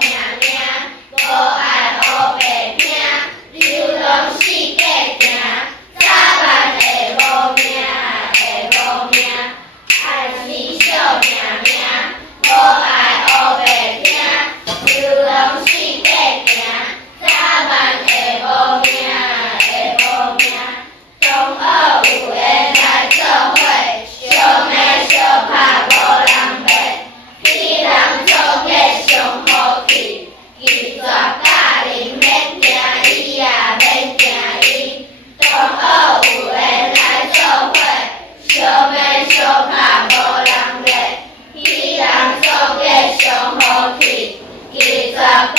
命命，无爱黑白拼，流浪世界行，早晚会无命会无命，爱是惜命命，无爱黑白拼，流浪世界行，早晚会无命会无命，中学有缘来做伙，相骂相拍无人骂，彼人做伙上好气，艺绝教人免惊伊也免惊伊，中学有缘来做伙，相骂相拍无人骂，彼人做伙上好气，艺绝。